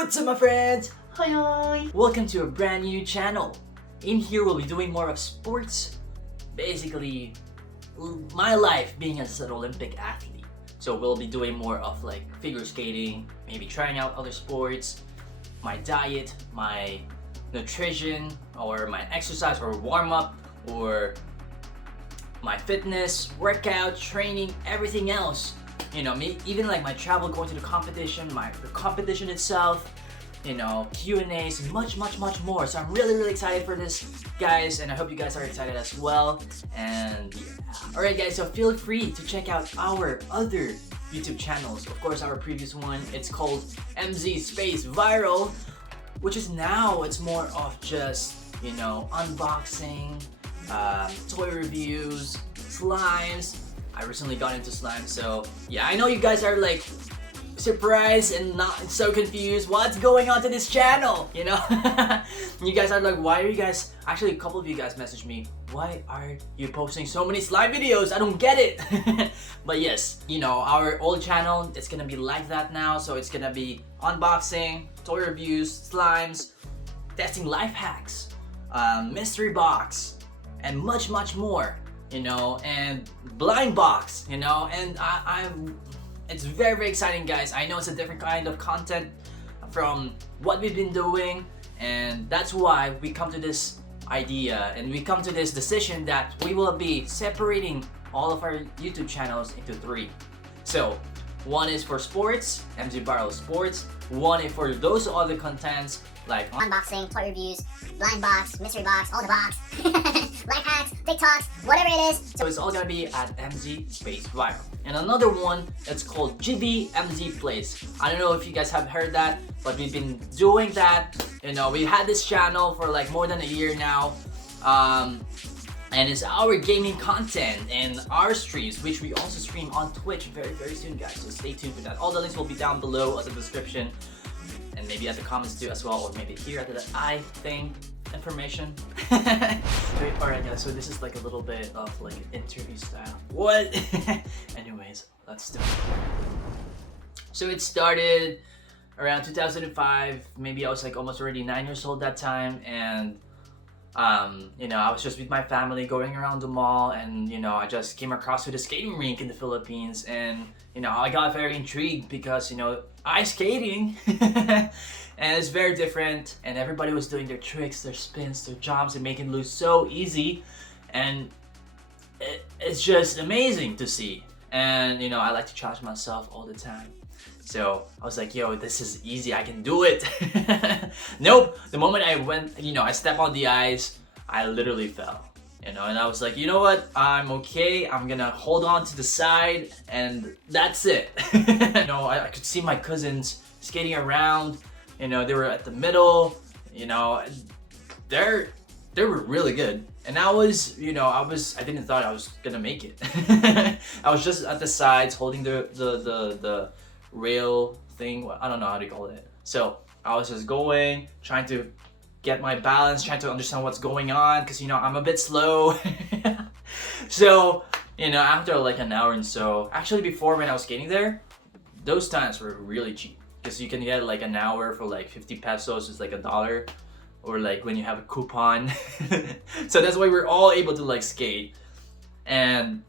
What's up, my friends? Hi, hi! Welcome to a brand new channel. In here we'll be doing more of sports. Basically, my life being as an Olympic athlete. So we'll be doing more of like figure skating, maybe trying out other sports, my diet, my nutrition, or my exercise or warm-up, or my fitness, workout, training, everything else. You know, even like my travel going to the competition, the competition itself, you know, Q&As, much more. So I'm really excited for this, guys, and I hope you guys are excited as well. And yeah. Alright guys, so feel free to check out our other YouTube channels. Of course, our previous one, it's called MZ Space Viral, which is now, it's more of just, you know, unboxing, toy reviews, slimes. I recently got into slime, so yeah, I know you guys are like surprised and not so confused. What's going on to this channel? You know, you guys are like, why are you guys? Actually, a couple of you guys messaged me. Why are you posting so many slime videos? I don't get it. But yes, you know, our old channel, it's gonna be like that now. So it's gonna be unboxing, toy reviews, slimes, testing life hacks, mystery box, and much more. You know, and blind box, you know, and it's very exciting, guys. I know it's a different kind of content from what we've been doing, and that's why we come to this idea and we come to this decision that we will be separating all of our YouTube channels into 3. So one is for sports, MZ Viral Sports. One is for those other contents like unboxing, toy reviews, blind box, mystery box, all the box, life hacks, TikToks, whatever it is. So it's all gonna be at MZ Space Viral. And another one, it's called GVMZ Plays. I don't know if you guys have heard that, but we've been doing that. You know, we had this channel for like more than a year now. And it's our gaming content and our streams, which we also stream on Twitch very soon, guys. So stay tuned for that. All the links will be down below at the description, and maybe at the comments too as well, or maybe here at the I thing information. Alright guys, so this is like a little bit of like interview style. What? Anyways, let's do it. So it started around 2005. Maybe I was like almost already 9 years old that time, and you know, I was just with my family going around the mall, and you know, I just came across to the skating rink in the Philippines, and you know, I got very intrigued because, you know, ice skating and it's very different, and everybody was doing their tricks, their spins, their jumps, and making it look so easy, and it's just amazing to see. And you know, I like to challenge myself all the time. So I was like, yo, this is easy, I can do it. Nope, the moment I went, you know, I stepped on the ice, I literally fell. You know, and I was like, you know what, I'm okay, I'm gonna hold on to the side, and that's it. You know, I could see my cousins skating around, you know, they were at the middle, you know, they were really good. And I was, you know, I didn't thought I was gonna make it. I was just at the sides holding the rail thing, I don't know how to call it. So I was just going, trying to get my balance, trying to understand what's going on, because you know, I'm a bit slow. So you know, after like an hour and so, actually before when I was skating there, those times were really cheap, because you can get like an hour for like 50 pesos, it's like $1, or like when you have a coupon. So that's why we're all able to like skate. And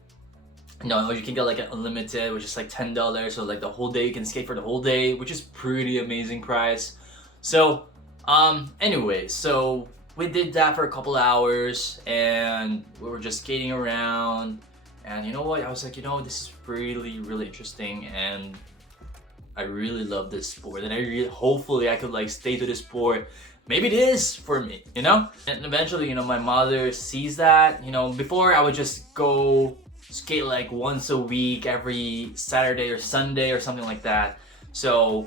you know, you can get like an unlimited, which is like $10, so like the whole day you can skate for the whole day, which is pretty amazing price. So anyway, so we did that for a couple hours, and we were just skating around, and you know what, I was like, you know, this is really interesting, and I really love this sport, and hopefully I could like stay to this sport. Maybe it is for me, you know. And eventually, you know, my mother sees that. You know, before I would just go skate like once a week, every Saturday or Sunday or something like that. So,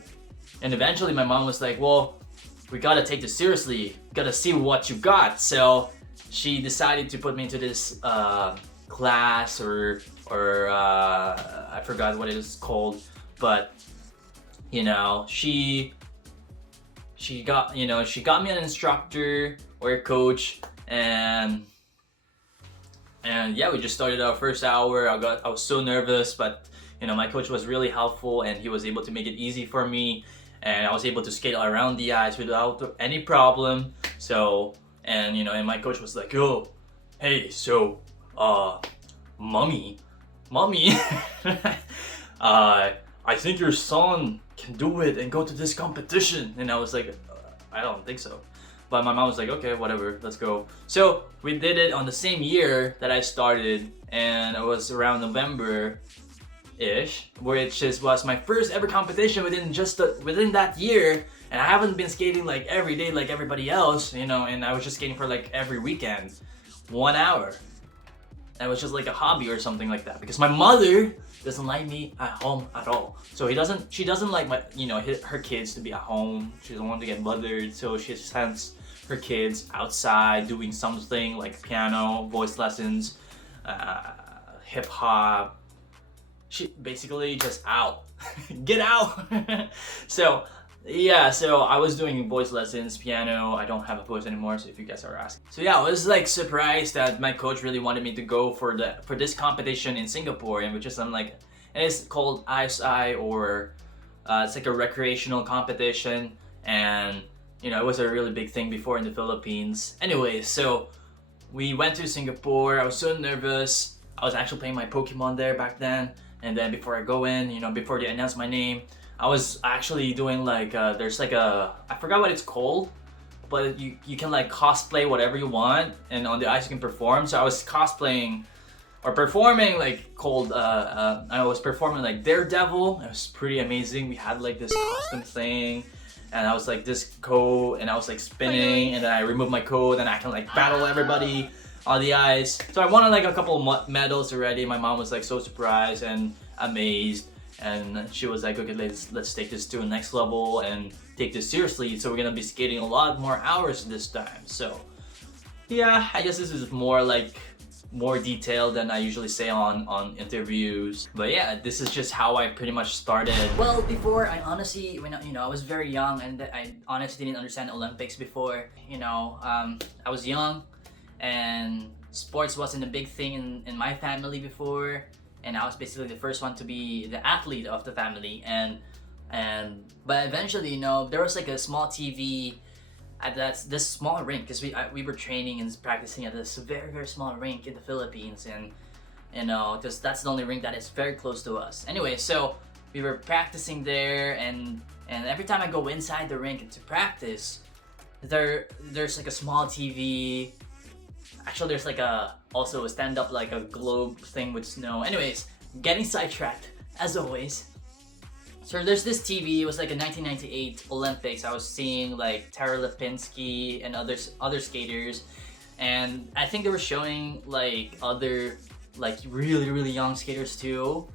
and eventually my mom was like, well, we gotta take this seriously, gotta see what you got. So she decided to put me into this class, or I forgot what it is called, but you know, she got, you know, she got me an instructor or a coach, and yeah, we just started our first hour. I was so nervous, but you know, my coach was really helpful, and he was able to make it easy for me. and I was able to skate around the ice without any problem. So, and and my coach was like, "Oh, hey, so, mommy, I think your son can do it and go to this competition." And I was like, I don't think so. But my mom was like, okay, whatever, let's go. So we did it on the same year that I started, and it was around November-ish, which was my first ever competition within that year. And I haven't been skating like every day like everybody else, and I was just skating for like every weekend, 1 hour. That was just like a hobby or something like that, because my mother doesn't like me at home at all. So she doesn't like her kids to be at home. She doesn't want to get bothered, so she sends her kids outside doing something like piano, voice lessons, hip hop. She basically just out. Get out. So yeah, so I was doing voice lessons, piano. I don't have a voice anymore, so if you guys are asking. So yeah, I was like surprised that my coach really wanted me to go for this competition in Singapore, and which is it's called ISI, or it's like a recreational competition, and it was a really big thing before in the Philippines. Anyway, so we went to Singapore. I was so nervous. I was actually playing my Pokemon there back then, and then before I go in, before they announced my name, I was actually doing like there's like I forgot what it's called, but you can like cosplay whatever you want, and on the ice you can perform. So I was cosplaying or performing like I was performing like Daredevil. It was pretty amazing. We had like this costume thing, and I was like this coat, and I was like spinning, and then I removed my coat, and I can like battle everybody on the ice. So I won like a couple of medals already. My mom was like so surprised and amazed. And she was like, okay, let's take this to the next level and take this seriously. So we're gonna be skating a lot more hours this time. So yeah, I guess this is more detailed than I usually say on interviews. But yeah, this is just how I pretty much started. Well, before I honestly, I was very young, and I honestly didn't understand Olympics before. I was young, and sports wasn't a big thing in my family before. And I was basically the first one to be the athlete of the family, but eventually, there was like a small TV at this small rink, because we were training and practicing at this very, very small rink in the Philippines, and because that's the only rink that is very close to us. Anyway, so we were practicing there, and every time I go inside the rink to practice, there's like a small TV. Actually, there's like also a stand-up like a globe thing with snow. Anyways, getting sidetracked as always. So there's this TV. It was like a 1998 Olympics. I was seeing like Tara Lipinski and other skaters, and I think they were showing like other like really, really young skaters too.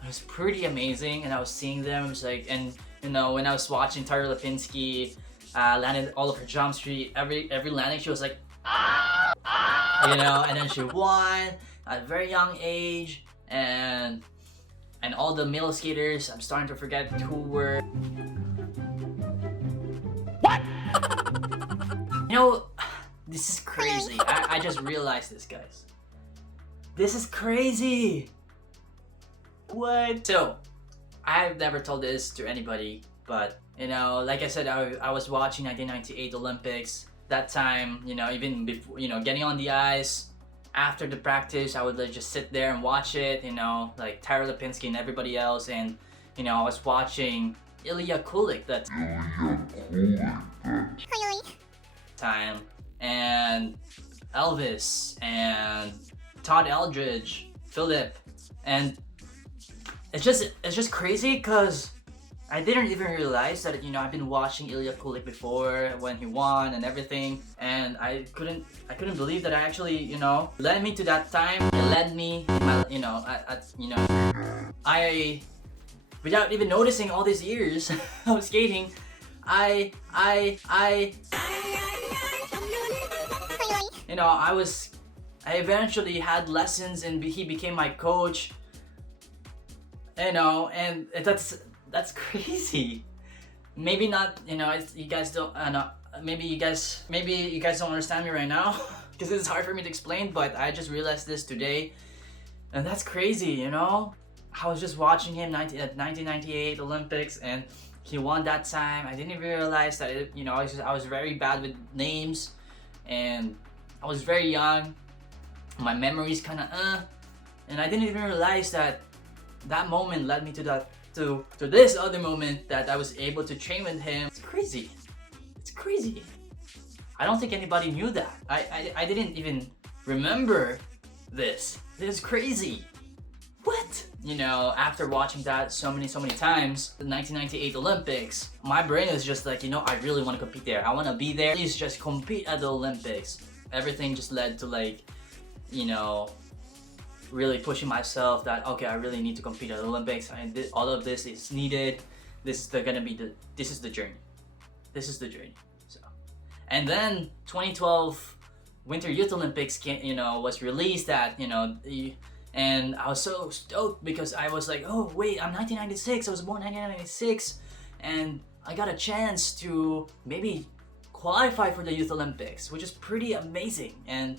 It was pretty amazing, and I was seeing them. It was like, and when I was watching Tara Lipinski landed all of her jumps, every landing she was like, and then she won at a very young age, and all the male skaters, I'm starting to forget who were. What? This is crazy. I just realized this, guys. This is crazy. What? So, I've never told this to anybody, but like I said, I was watching 1998 Olympics. That time, even before, getting on the ice, after the practice, I would just sit there and watch it, like Tara Lipinski and everybody else, and, I was watching Ilya Kulik that time, and Elvis, and Todd Eldridge, Philip, and it's just crazy, because I didn't even realize that I've been watching Ilya Kulik before when he won and everything, and I couldn't believe that I actually led me to that time. It led me, I without even noticing all these years of skating, I eventually had lessons, and he became my coach. And that's crazy. Maybe not, you guys don't, maybe you guys don't understand me right now, because it's hard for me to explain, but I just realized this today, and that's crazy, I was just watching him at 1998 Olympics, and he won that time. I didn't even realize that I was very bad with names, and I was very young. My memory's kind of and I didn't even realize that moment led me to this other moment that I was able to train with him. It's crazy. It's crazy. I don't think anybody knew that. I didn't even remember this. This is crazy. What? You know, after watching that so many times, the 1998 Olympics, my brain is just like, I really want to compete there. I want to be there. Please just compete at the Olympics. Everything just led to like, really pushing myself that, okay, I really need to compete at the Olympics. All of this is needed. This is the journey. This is the journey. So, and then 2012 Winter Youth Olympics was released at, and I was so stoked because I was like, oh wait, I'm 1996, I was born 1996, and I got a chance to maybe qualify for the Youth Olympics, which is pretty amazing. And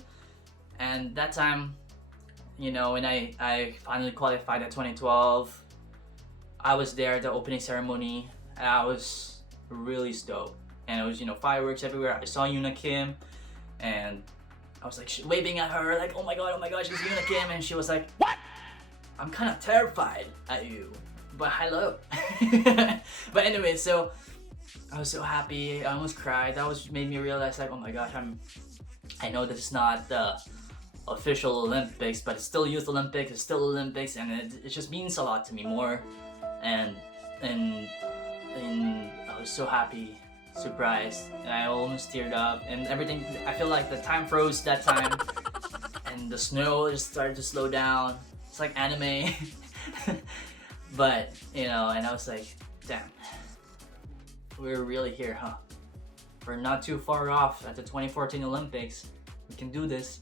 that time, when I finally qualified at 2012, I was there at the opening ceremony, and I was really stoked. And it was, fireworks everywhere. I saw Yuna Kim, and I was like waving at her, like, oh my god, she's Yuna Kim, and she was like, what? I'm kind of terrified at you, but hello. But anyway, so I was so happy. I almost cried. That made me realize, like, oh my gosh, I know this is not the official Olympics, but it's still Youth Olympics. It's still Olympics, and it just means a lot to me more. And I was so happy, surprised, and I almost teared up, and everything. I feel like the time froze that time, and the snow just started to slow down. It's like anime. But and I was like, damn, we're really here, huh? We're not too far off at the 2014 Olympics. We can do this.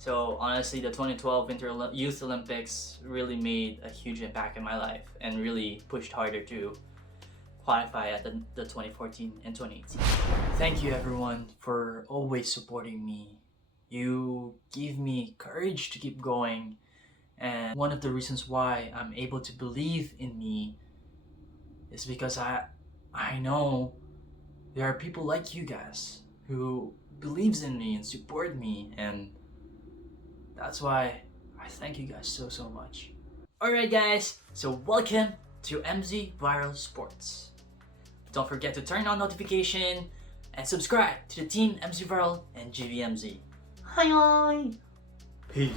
So honestly, the 2012 Winter Youth Olympics really made a huge impact in my life, and really pushed harder to qualify at the 2014 and 2018. Thank you everyone for always supporting me. You give me courage to keep going, and one of the reasons why I'm able to believe in me is because I know there are people like you guys who believes in me and support me, and that's why I thank you guys so much. Alright guys, so welcome to MZ Viral Sports. Don't forget to turn on notification and subscribe to the team MZ Viral and GVMZ. Hi. Peace.